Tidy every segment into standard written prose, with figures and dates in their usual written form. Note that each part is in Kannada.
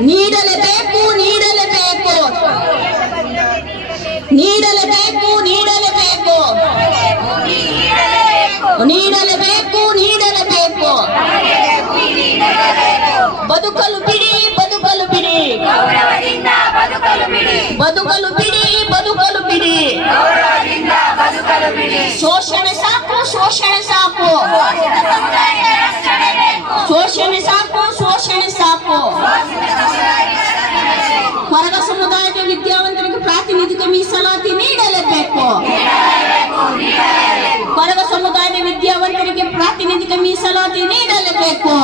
ನೀಡಲೇಬೇಕು ನೀಡಲೇಬೇಕು ನೀಡಲೇಬೇಕು ನೀಡಲೇಬೇಕು ನೀಡಲೇಬೇಕು ನೀಡಲೇಬೇಕು ಬದುಕಲು ಬಿಡಿ ಬದುಕಲು ಬಿಡಿ ಬದುಕಲು ಬಿಡಿ ಬದುಕಲು ಬಿಡಿ ಶೋಷಣೆ ಸಾಕು ಶೋಷಣೆ ಸಾಕು ಶೋಷಣೆ ಸಾಕು ಶೋಷಣೆ ಸಾಕು ಹೊರಗ ಸಮುದಾಯದ ವಿದ್ಯಾವಂತರಿಗೆ ಪ್ರಾತಿನಿಧಿಕ ಮೀಸಲಾತಿ ನೀಡಲೇಬೇಕು ಹೊರಗ ಸಮುದಾಯದ ವಿದ್ಯಾವಂತರಿಗೆ ಪ್ರಾತಿನಿಧಿಕ ಮೀಸಲಾತಿ ನೀಡಲೇಬೇಕು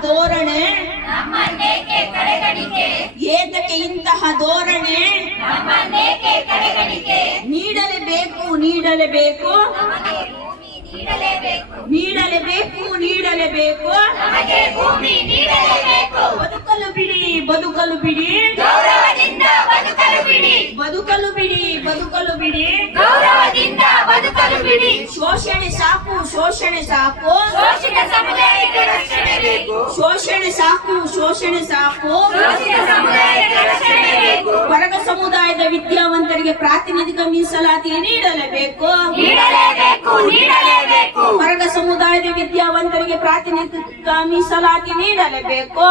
ಧೋರಣೆ ಏತಕ್ಕೆ ಇಂತಹ ಧೋರಣೆ ನೀಡಲೇಬೇಕು ನೀಡಲೇಬೇಕು ನೀಡಲೇಬೇಕು ನೀಡಲೇಬೇಕು ಬದುಕಲು ಬಿಡಿ ಬದುಕಲು ಬಿಡಿ ಬದುಕಲು ಬಿಡಿ ಬದುಕಲು ಬಿಡಿ ಶೋಷಣೆ ಸಾಕು ಶೋಷಣೆ ಸಾಕು ಶೋಷಣೆ ಸಾಕು ಶೋಷಣೆ ಸಾಕು ವರ್ಗ ಸಮುದಾಯದ ವಿದ್ಯಾವಂತರಿಗೆ ಪ್ರಾತಿನಿಧಿಕ ಮೀಸಲಾತಿ ನೀಡಲೇಬೇಕು ವರ್ಗ ಸಮುದಾಯದ ವಿದ್ಯಾವಂತರಿಗೆ ಪ್ರಾತಿನಿಧಿಕ ಮೀಸಲಾತಿ ನೀಡಲೇಬೇಕು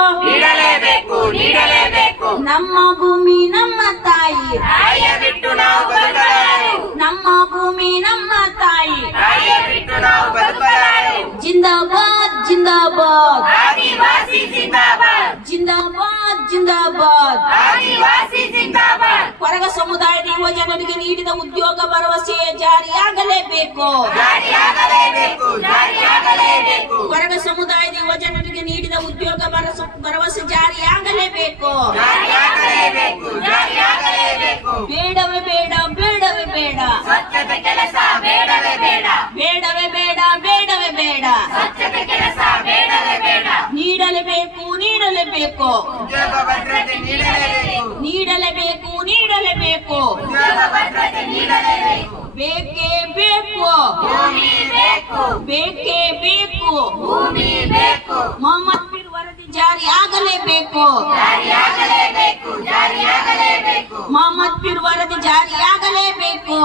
ನಮ್ಮ ಭೂಮಿ ನಮ್ಮ ತಾಯಿ ನಮ್ಮ ಭೂಮಿ ನಮ್ಮ ತಾಯಿ ಜಿಂದಾಬಾದ್ ಜಿಂದಾಬಾದ್ ಜಿಂದಾಬಾದ್ ಜಿಂದಾಬಾದ್ ವರ್ಗ ಸಮುದಾಯದ ಯುವ ಜನರಿಗೆ ನೀಡಿದ ಉದ್ಯೋಗ ಭರವಸೆ ಜಾರಿಯಾಗಲೇಬೇಕು ವರ್ಗ ಸಮುದಾಯದ ಯುವ ಜನರಿಗೆ ನೀಡಿದ ಉದ್ಯೋಗ ಭರವಸೆ ಜಾರಿಯಾಗಲೇಬೇಕು ಬೇಡವೇ ಬೇಡ ಬೇಡವೇ ಬೇಡ ಬೇಡವೇ ಬೇಡ ಬೇಡವೇ ಬೇಡ ನೀಡಲೇಬೇಕು ನೀಡಲೇಬೇಕು ನೀಡಲೇಬೇಕು ನೀಡಲೇಬೇಕು ಬೇಕೇ ಬೇಕು ಬೇಕೇ ಬೇಕು ಮೊಹಮ್ಮದ್ ಪೀರ್ ವರದಿ ಜಾರಿ ಆಗಲೇಬೇಕು ಮೊಹಮ್ಮದ್ ಪೀರ್ ವರದಿ ಜಾರಿ ಆಗಲೇಬೇಕು